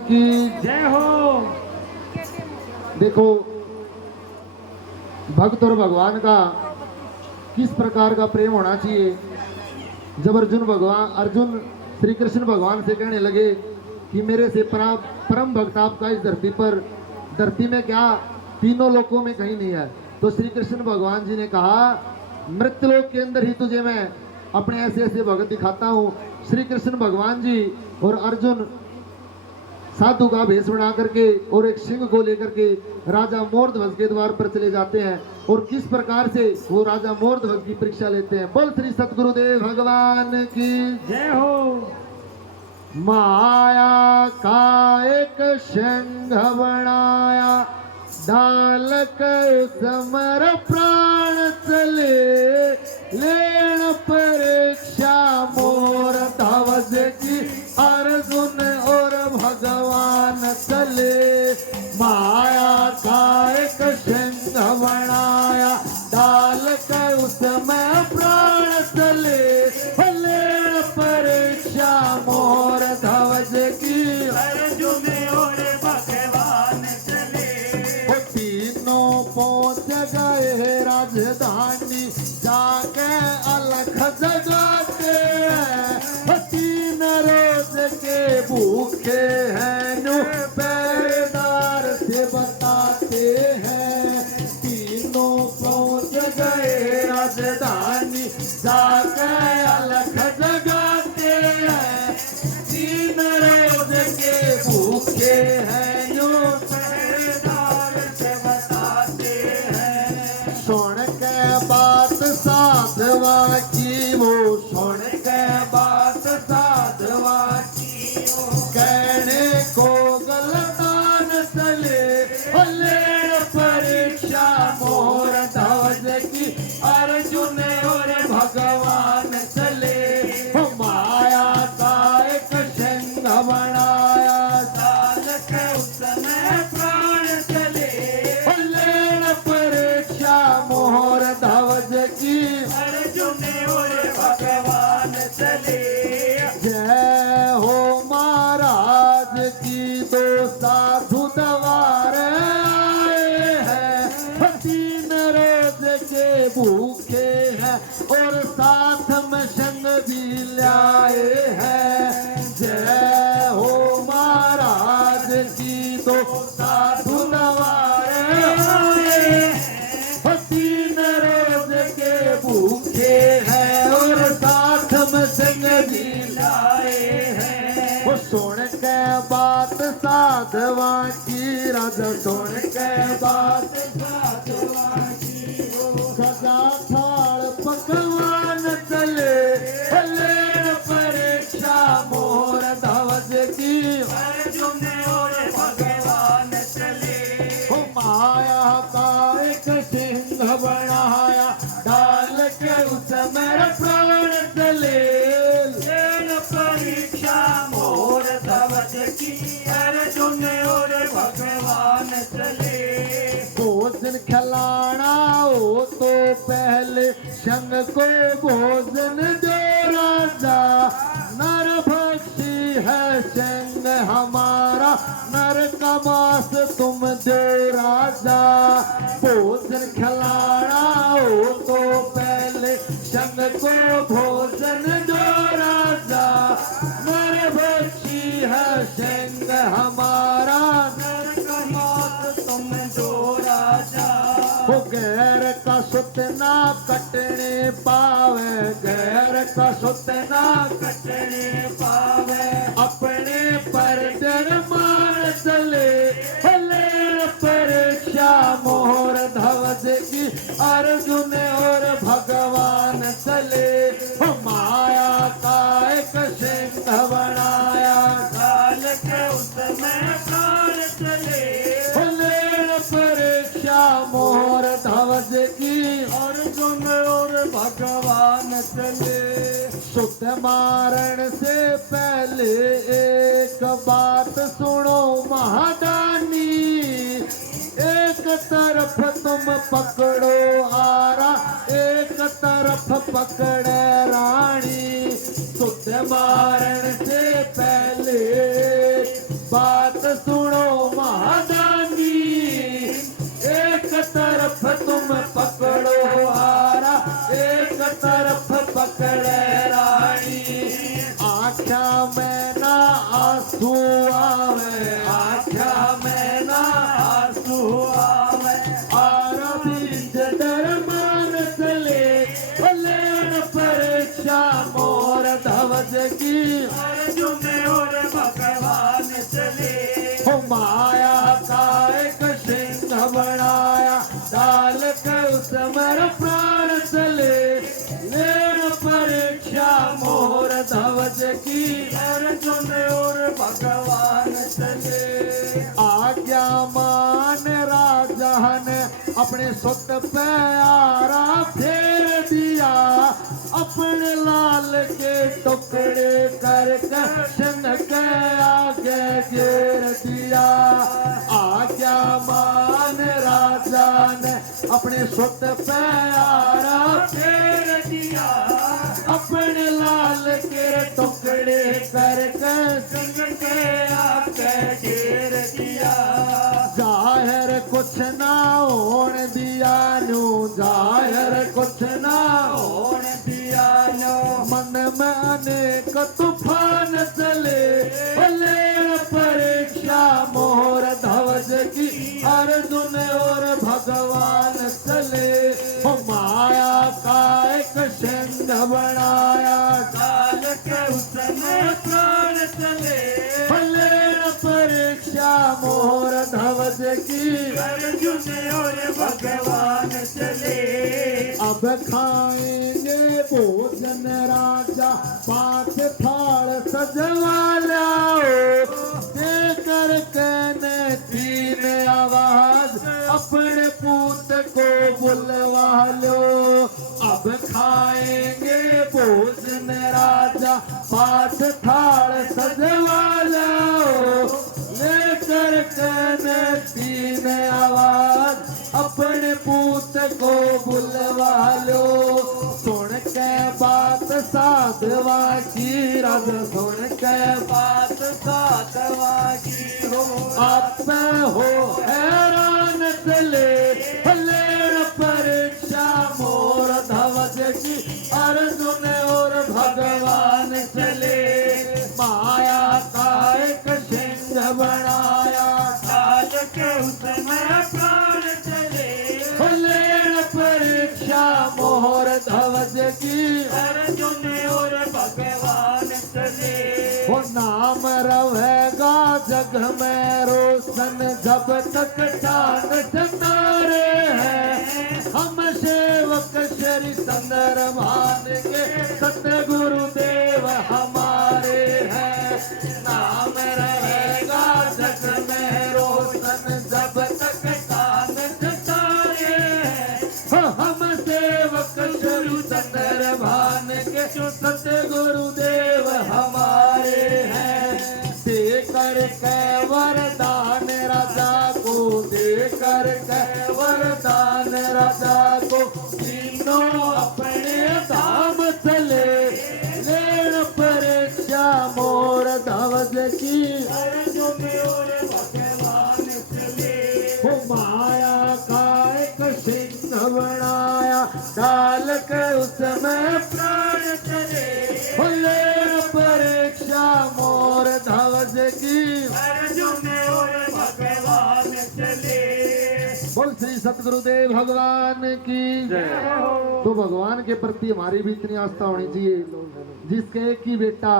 की जय हो। देखो भक्त और भगवान का किस प्रकार का प्रेम होना चाहिए। जब अर्जुन श्री कृष्ण भगवान से कहने लगे कि मेरे से परम भक्त आपका इस धरती में क्या तीनों लोकों में कहीं नहीं है, तो श्री कृष्ण भगवान जी ने कहा मृत्युलोक के अंदर ही तुझे मैं अपने ऐसे ऐसे भगत दिखाता हूँ। श्री कृष्ण भगवान जी और अर्जुन साधु का भेष बना करके और एक सिंह को लेकर के राजा मोरध्वज के द्वार पर चले जाते हैं और किस प्रकार से वो राजा मोरध्वज की परीक्षा लेते हैं। बोल श्री सतगुरुदेव भगवान की जय हो। माया का एक सिंह बनाया डाल कर समर प्राण चले लेन परीक्षा मोरध्वज की अर्जुन और भगवान चले। माया का एक सिंह बनाया डाल कर उसमें प्राण चले लेन परीक्षा मोरध्वज की अर्जुन और भगवान चले। पहुंच गए राजधानी जाके अलख जगाते हैं। तीन रोज के भूखे हैं नु पहरेदार से बताते हैं। तीनों पहुंच गए राजधानी जाके अलख जगाते हैं। तीन रोज के भूखे हैं नु पहरेदार से बताते हैं। सुन के बात साधवा की वो सुन के बात साधवा की वो कहने को गलतान चले लेन परीक्षा मोरध्वज की अर्जुन और भगवान चले। माया का एक सिंह बनाया डाल के उसमें प्राण चले लेन परीक्षा मोरध्वज की अर्जुन और भगवान चले। जय हो महाराज की दो साधु दवार आए हैं। तीन रोज के भूखे हैं और साथ में संग भी लाए हैं। जय हो महाराज की दो साधु दवार आए हैं। तीन रोज के भूखे हैं और साथ में संग भी लाए हैं। वो सुन के बात साधवा की राजा सुन के बात साधुआ की वो सदा थाल पकवान चले लेन परीक्षा मोरध्वज की अर्जुन और भगवान चले। हो माया का एक सिंह बनाया डाल के उसमें प्राण चले। लेन परीक्षा मोरध्वज की अर्जुन और भगवान चले। भोजन खिलाना हो तो पहले संग को भोजन दो राजा। नर भक्षी है संग हमारा नर का मांस तुम दो राजा। भोजन खिलाना हो तो पहले संग को भोजन दो राजा। नर भक्षी है संग हमारा नर का मौत तुम दो राजा। वो गैर का सुत ना कटने पावे गैर का सुत ना कटने पावे अपने पर डर मान चले लेन परीक्षा मोरध्वज की अर्जुन और भगवान चले। माया का एक सिंह बनाया डाल के उसमें प्राण चले लेन परीक्षा मोरध्वज की अर्जुन और भगवान चले। सुत मारण से पहले एक बात सुनो महादानी। एक तरफ तुम पकड़ो आरा एक तरफ पकड़े रानी। सुत मारण से पहले बात बात सुनो महादानी, एक तरफ तुम पकड़ो हारा, एक तरफ पकड़े रानी। आख्या में ना आंसू आवे, आख्या में ना आंसू आवे, आरा बीच दरमान चले लेन परीक्षा मोर धवज की। अर्जुन और भगवान चले, हो माया का एक सिंह बनाया, डाल के उसमें प्राण चले लेन परीक्षा मोर धवज की। अर्जुन और भगवान चले, आज्ञा मान राजा ने अपने सुत पे आरा फेर दिया, अपने लाल के टुकड़े करके सिंह के आगे घेर दिया। आज्ञा मान राजा ने अपने सुत पे आरा फेर दिया, अपने लाल के टुकड़े करके सिंह के आगे घेर दिया। जाहिर कुछ ना होने दिया नो, जाहिर कुछ ना होण दिया नो, मन में अनेक तूफान चले लेन परीक्षा मोर धवज की। अर्जुन और भगवान चले, हो माया का एक सिंह बनाया, डाल के उसमें प्राण चले लेन परीक्षा मोर धवज की। अर्जुन और भगवान चले, अब खाएंगे भोजन राजा, पांच थाल सजवा लाओ, देकर कहने तीन आवाज अपने पूत को बुलवा लो। अब खाएंगे भोजन राजा, पांच थाल सजवा लाओ, लेकर कहने तीन आवाज अपने पूत को बुलवा लो। सुन के बात साधवा की रज, सुन के बात साधवा की हो, आप हो हैरान चले लेन परीक्षा मोर धवज की। अर्जुन और भगवान चले, माया का एक सिंह बनाया, डाल के उसमें प्राण चले लेन परीक्षा मोर धवज की। अर्जुन और भगवान चले, वो नाम रहेगा जग में रोशन, जब तक चांद सितारे हैं। हम सेवक श्री चंद्रभान के सतगुरुदेव हमारे हैं। नाम रहेगा जग में रोशन, जब तक चांद सितारे हैं। हम सेवक श्री चंद्रभान के सतगुरुदेव हमारे हैं। देकर के वरदान राजा को, देकर के वरदान राजा को, तीनों अपने धाम चले लेन परीक्षा मोर धवज की। अर्जुन और भगवान चले, वो माया का एक सिंह बनाया, डाल के उसमें प्राण चले लेन परीक्षा मोर धवज की। अर्जुन और भगवान चले। बोल श्री सतगुरुदेव भगवान की जय हो। तो भगवान के प्रति हमारी भी इतनी आस्था होनी चाहिए, जिसके एक ही बेटा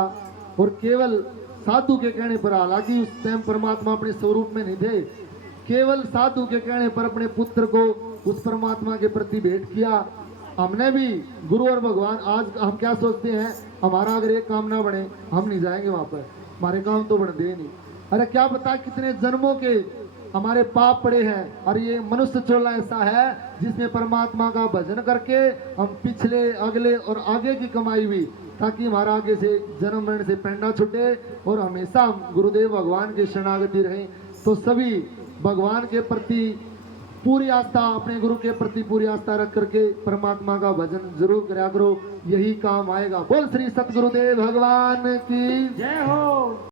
और केवल साधु के कहने पर, हालांकि उस टाइम परमात्मा अपने स्वरूप में नहीं थे, केवल साधु के कहने पर अपने पुत्र को उस परमात्मा के प्रति भेंट किया। हमने भी गुरु और भगवान, आज हम क्या सोचते हैं, हमारा अगर एक काम ना बने हम नहीं जाएंगे वहां पर, हमारे काम तो बढ़ते नहीं। अरे क्या पता कितने जन्मों के हमारे पाप पड़े हैं, और ये मनुष्य चोला ऐसा है जिसमें परमात्मा का भजन करके हम पिछले अगले और आगे की कमाई भी, ताकि हमारा आगे से जन्म मरण से पैंडा छूटे और हमेशा हम गुरुदेव भगवान के शरणागति रहें। तो सभी भगवान के प्रति पूरी आस्था, अपने गुरु के प्रति पूरी आस्था रख करके परमात्मा का भजन जरूर करा करो, यही काम आएगा। बोल श्री सतगुरुदेव भगवान की जय हो।